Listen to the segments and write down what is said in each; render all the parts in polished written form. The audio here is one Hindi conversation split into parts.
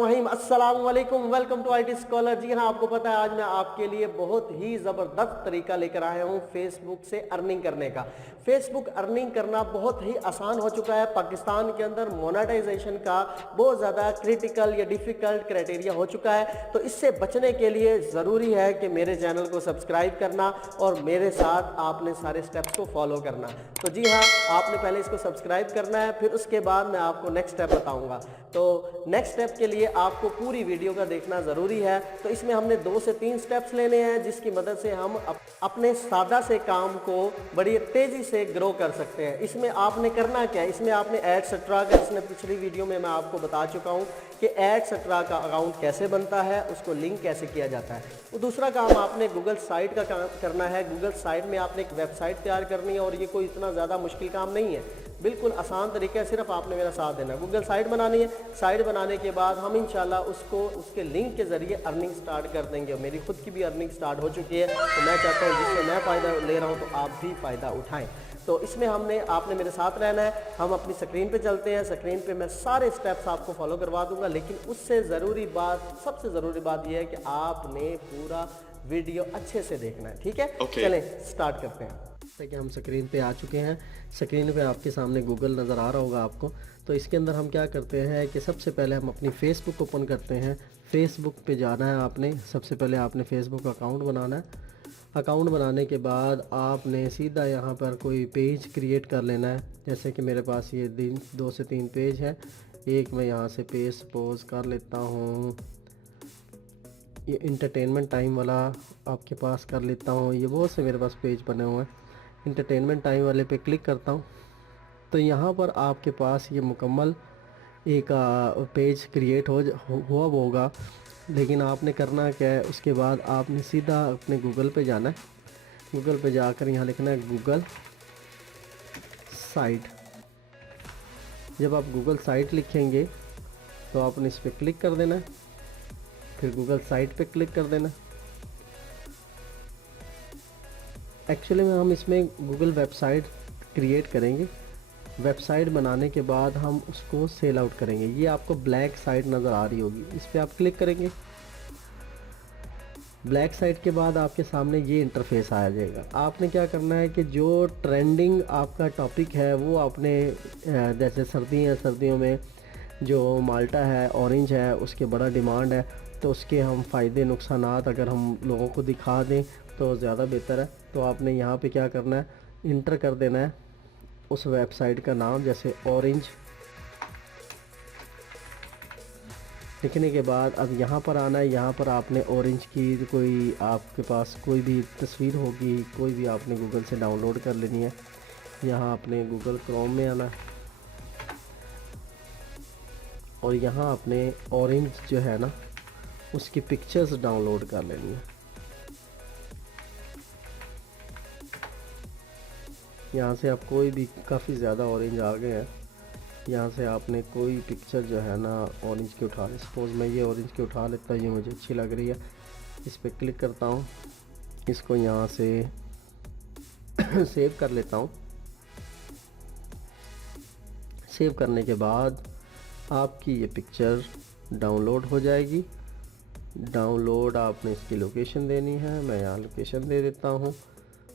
बिस्मिल्लाहिर्रहमानिर्रहीम। अस्सलाम वालेकुम, वेलकम टू आईटी स्कॉलर। जी हाँ, आपको पता है आज मैं आपके लिए बहुत ही ज़बरदस्त तरीका लेकर आया हूँ फेसबुक से अर्निंग करने का। फेसबुक अर्निंग करना बहुत ही आसान हो चुका है। पाकिस्तान के अंदर मोनेटाइजेशन का बहुत ज़्यादा क्रिटिकल या डिफ़िकल्ट क्राइटेरिया हो चुका है। तो इससे बचने के लिए ज़रूरी है कि मेरे चैनल को सब्सक्राइब करना और मेरे साथ आपने सारे स्टेप्स को फॉलो करना। तो जी हाँ, आपने पहले इसको सब्सक्राइब करना है, फिर उसके बाद मैं आपको नेक्स्ट स्टेप बताऊँगा। तो नेक्स्ट स्टेप के लिए आपको पूरी वीडियो का देखना ज़रूरी है। तो इसमें हमने 2 से 3 स्टेप्स लेने हैं जिसकी मदद से हम अपने सादा से काम को बड़ी तेज़ी से ग्रो कर सकते हैं। इसमें आपने करना क्या है, इसमें आपने एडसेट्रा का, इसमें पिछली वीडियो में मैं आपको बता चुका हूँ कि एडसेट्रा का अकाउंट कैसे बनता है, उसको लिंक कैसे किया जाता है। तो दूसरा काम आपने गूगल साइट का काम करना है। गूगल साइट में आपने एक वेबसाइट तैयार करनी है और ये कोई इतना ज़्यादा मुश्किल काम नहीं है, बिल्कुल आसान तरीका है, सिर्फ आपने मेरा साथ देना है। गूगल साइट बनानी है। साइट बनाने के बाद हम इंशाल्लाह उसके लिंक के ज़रिए अर्निंग स्टार्ट कर देंगे। मेरी खुद की भी अर्निंग स्टार्ट हो चुकी है, तो मैं चाहता हूँ जिससे मैं फ़ायदा ले रहा हूँ तो आप भी फ़ायदा उठाएँ। तो इसमें आपने मेरे साथ रहना है। हम अपनी स्क्रीन पे चलते हैं। स्क्रीन पे मैं सारे स्टेप्स आपको फॉलो करवा दूंगा, लेकिन उससे सबसे ज़रूरी बात यह है कि आपने पूरा वीडियो अच्छे से देखना है, ठीक है? चलें स्टार्ट करते हैं। जैसे कि हम स्क्रीन पे आ चुके हैं। स्क्रीन पे आपके सामने गूगल नज़र आ रहा होगा आपको। तो इसके अंदर हम क्या करते हैं कि सबसे पहले हम अपनी फेसबुक ओपन करते हैं। फेसबुक पे जाना है आपने। सबसे पहले आपने फेसबुक अकाउंट बनाना है। अकाउंट बनाने के बाद आपने सीधा यहाँ पर कोई पेज क्रिएट कर लेना है। जैसे कि मेरे पास ये 2 से 3 पेज है। एक मैं यहाँ से पेज सपोज कर लेता हूँ, ये इंटरटेनमेंट टाइम वाला आपके पास कर लेता हूँ। ये बहुत से मेरे पास पेज बने हुए हैं। इंटरटेनमेंट टाइम वाले पे क्लिक करता हूँ तो यहाँ पर आपके पास ये मुकम्मल एक पेज क्रिएट हुआ होगा। लेकिन आपने करना क्या है, उसके बाद आपने सीधा अपने गूगल पे जाना है। गूगल पे जाकर यहाँ लिखना है गूगल साइट। जब आप गूगल साइट लिखेंगे तो आपने इस पर क्लिक कर देना है, फिर गूगल साइट पे क्लिक कर देना। एक्चुअली में हम इसमें गूगल वेबसाइट क्रिएट करेंगे। वेबसाइट बनाने के बाद हम उसको सेल आउट करेंगे। ये आपको ब्लैक साइट नज़र आ रही होगी, इस पर आप क्लिक करेंगे। ब्लैक साइट के बाद आपके सामने ये इंटरफेस आ जाएगा। आपने क्या करना है कि जो ट्रेंडिंग आपका टॉपिक है वो आपने, जैसे सर्दियों में जो माल्टा है, ऑरेंज है, उसके बड़ा डिमांड है, तो उसके हम फ़ायदे नुकसानात अगर हम लोगों को दिखा दें तो ज़्यादा बेहतर है। तो आपने यहाँ पे क्या करना है, इंटर कर देना है उस वेबसाइट का नाम, जैसे ऑरेंज। लिखने के बाद अब यहाँ पर आना है। यहाँ पर आपने ऑरेंज की कोई, आपके पास कोई भी तस्वीर होगी, कोई भी आपने गूगल से डाउनलोड कर लेनी है। यहाँ आपने गूगल क्रोम में आना है और यहाँ आपने ऑरेंज जो है ना उसकी पिक्चर्स डाउनलोड कर लेनी है। यहाँ से आप कोई भी, काफ़ी ज़्यादा ऑरेंज आ गए हैं, यहाँ से आपने कोई पिक्चर जो है ना ऑरेंज की उठा लें। सपोज़ मैं ये ऑरेंज की उठा लेता हूँ, ये मुझे अच्छी लग रही है। इस पर क्लिक करता हूँ, इसको यहाँ से सेव कर लेता हूँ। सेव करने के बाद आपकी ये पिक्चर डाउनलोड हो जाएगी। डाउनलोड आपने इसकी लोकेशन देनी है, मैं यहाँ लोकेशन दे देता हूँ।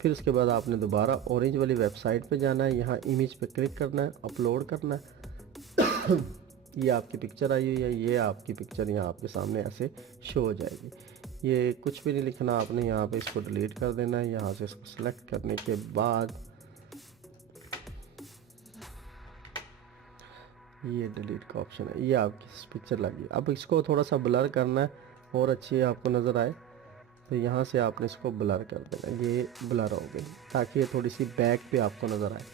फिर उसके बाद आपने दोबारा ऑरेंज वाली वेबसाइट पे जाना है। यहाँ इमेज पे क्लिक करना है, अपलोड करना है। ये आपकी पिक्चर आई हुई है, ये आपकी पिक्चर यहाँ आपके सामने ऐसे शो हो जाएगी। ये कुछ भी नहीं लिखना आपने, यहाँ पे इसको डिलीट कर देना है। यहाँ से इसको सेलेक्ट करने के बाद ये डिलीट का ऑप्शन है, ये आपकी पिक्चर लगी। अब इसको थोड़ा सा ब्लर करना है और अच्छी आपको नज़र आए, तो यहाँ से आपने इसको ब्लर कर देना। ये ब्लर हो गई ताकि ये थोड़ी सी बैक पे आपको नज़र आए।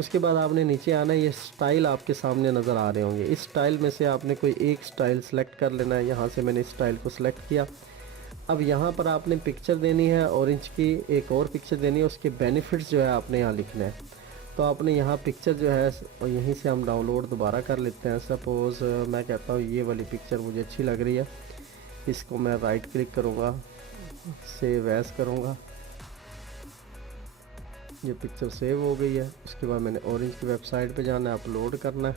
उसके बाद आपने नीचे आना है। ये स्टाइल आपके सामने नज़र आ रहे होंगे। इस स्टाइल में से आपने कोई एक स्टाइल सेलेक्ट कर लेना है। यहाँ से मैंने इस स्टाइल को सिलेक्ट किया। अब यहाँ पर आपने पिक्चर देनी है ऑरेंज की, एक और पिक्चर देनी है, उसके बेनिफिट्स जो है आपने यहाँ लिखना है। तो आपने यहाँ पिक्चर जो है और यहीं से हम डाउनलोड दोबारा कर लेते हैं। सपोज़ मैं कहता हूँ ये वाली पिक्चर मुझे अच्छी लग रही है, इसको मैं राइट क्लिक करूँगा, सेव एज़ करूँगा। ये पिक्चर सेव हो गई है। उसके बाद मैंने ऑरेंज की वेबसाइट पे जाना है, अपलोड करना है।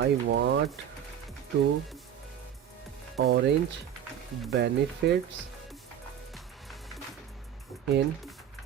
I want to orange benefits in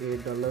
$8